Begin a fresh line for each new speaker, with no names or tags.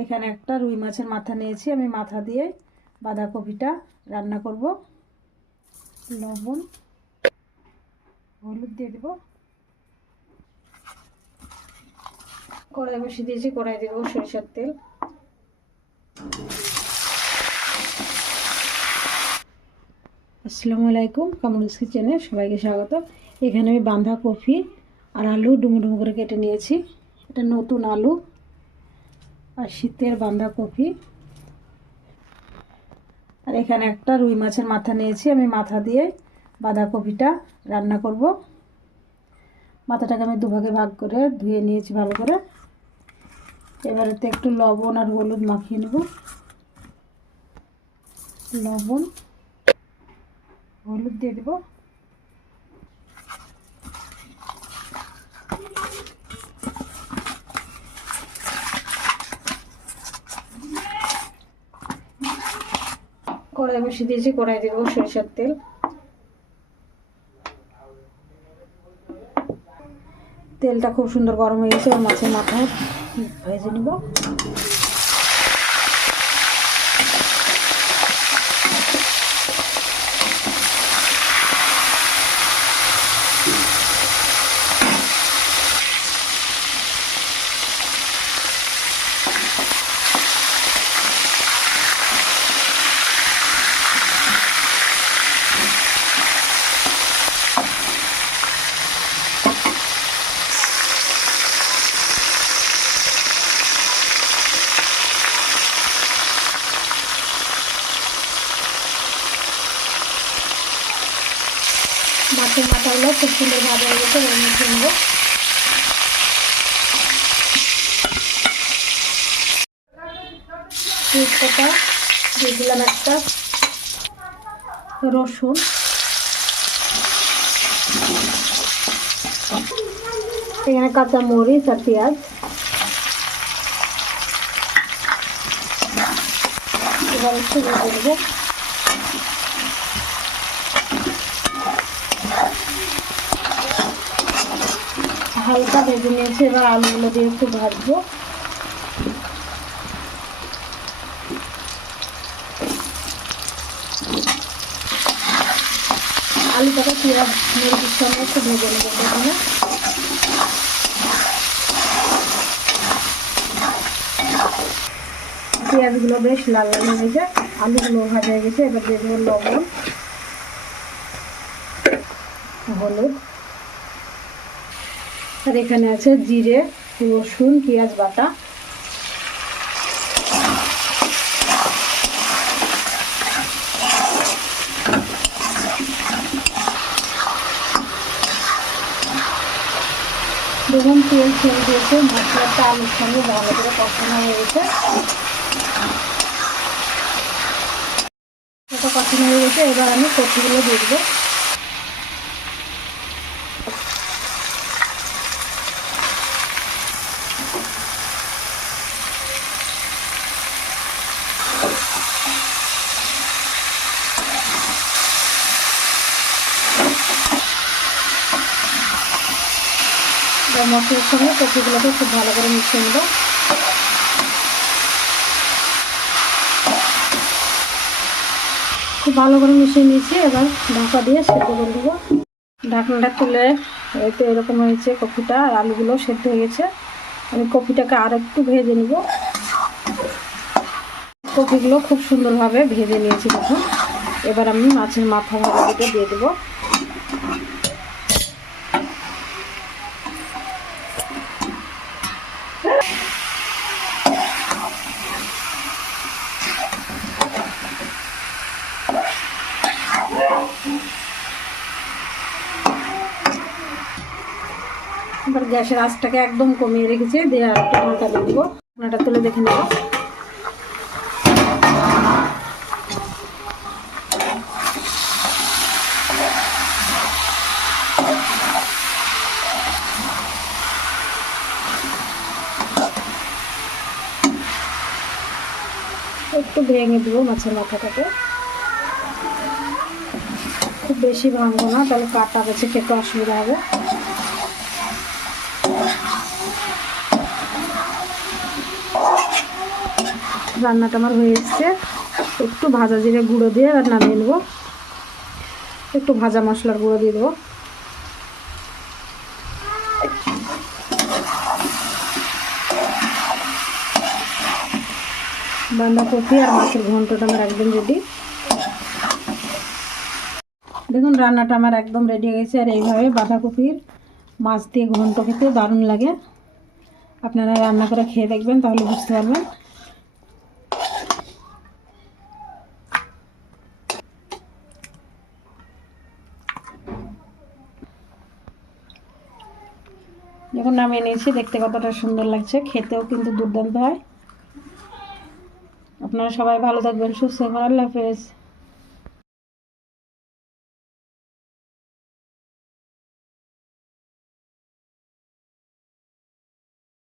এখানে একটা রুই মাছের মাথা নিয়েছি। আমি মাথা দিয়ে বাঁধাকপিটা রান্না করব। লবণ, হলুদ দিয়ে দেবো। কড়াই বসিয়ে দিয়েছি, কড়াই দিয়ে দেবো সরিষার তেল। আসসালামু আলাইকুম কামরুলস কিচেনে সবাইকে স্বাগত। এখানে আমি বাঁধাকপি আর আলু ডুমো ডুমো করে কেটে নিয়েছি। এটা নতুন আলু। আর শীতের বাঁধাকপি। আর এখানে একটা রুই মাছের মাথা নিয়েছি। আমি মাথা দিয়ে বাঁধাকপিটা রান্না করব। মাথাটাকে আমি দুভাগে ভাগ করে ধুয়ে নিয়েছি ভালো করে। এবারেতে একটু লবণ আর হলুদ মাখিয়ে নেব। লবণ, হলুদ দিয়ে দেবো। কড়াই বসিয়ে দিয়েছি কড়াই দিব সরিষার তেল। তেলটা খুব সুন্দর গরম হয়ে গেছে আর মাছের মাথা ভেজে নিব। মাছের মাথাগুলো খুব সুন্দর ভাজা হয়ে গেছে মুখে নেব। তেজপাতা দিয়ে দিলাম একটা রসুন। এখানে কাঁচা মরিচ আর পেঁয়াজ। এবার একটু দেবো হালকা ভেজে নিয়েছি, এবার আলুগুলো দিয়ে একটু ভাজবো। আলুটাকে পেঁয়াজ মুরগির সঙ্গে একটু ভেজে নেব প্রথমে। পেঁয়াজগুলো বেশ লাল লাল হয়ে গেছে, আলুগুলো ভাজা হয়ে গেছে, এবার দিয়ে দেবো লবণ, হলুদ। আর এখানে আছে জিরে, রসুন, পেঁয়াজ বাটা। দেখুন তেল ছেড়ে দিয়েছে, মশলাটা আলুর সঙ্গে ভালো করে কষানো হয়ে গেছে এটা কষানো হয়ে গেছে, এবার আমি কপিগুলো দিয়ে দেবো। মশলার সঙ্গে কপিগুলোকে খুব ভালো করে মিশিয়ে নেব। খুব ভালো করে মিশিয়ে নিয়েছি, এবার ঢাকা দিয়ে সেদ্ধ করে দেবো ঢাকনাটা তুলে এই তো এরকম হয়েছে কপিটা আর আলুগুলো সেদ্ধ হয়ে গেছে। আমি কপিটাকে আর একটু ভেজে নেব। কপিগুলো খুব সুন্দরভাবে ভেজে নিয়েছি দেখুন। এবার আমি মাছের মাথা দিয়ে দেবো। এবার গ্যাসের আঁচটাকে একদম কমিয়ে রেখেছি, দিয়ে আর একটু ঢাকা দিয়ে দেবো তুলে দেখে নেব। একটু ভেঙে দেবো মাছের মাথাটাকে। খুব বেশি ভাঙবো না, তাহলে কাটা বেছে খেতে অসুবিধা হবে। রান্নাটা আমার হয়ে এসছে। একটু ভাজা জিরে গুঁড়ো দিয়ে এবার নামিয়ে নেব। একটু ভাজা মশলার গুঁড়ো দিয়ে দেবো। বাঁধাকপি আর মাছের ঘন্টটা আমার একদম রেডি দেখুন, রান্নাটা আমার একদম রেডি হয়ে গেছে। আর এইভাবে বাঁধাকপির মাছ দিয়ে ঘন্ট খেতে দারুণ লাগে। আপনারা রান্না করে খেয়ে দেখবেন, তাহলে বুঝতে পারবেন। যখন নামিয়ে নিয়েছি, দেখতে কতটা সুন্দর লাগছে। খেতেও কিন্তু দুর্দান্ত হয়। আপনারা সবাই ভালো থাকবেন, সুস্থ আল্লাহ হাফেজ।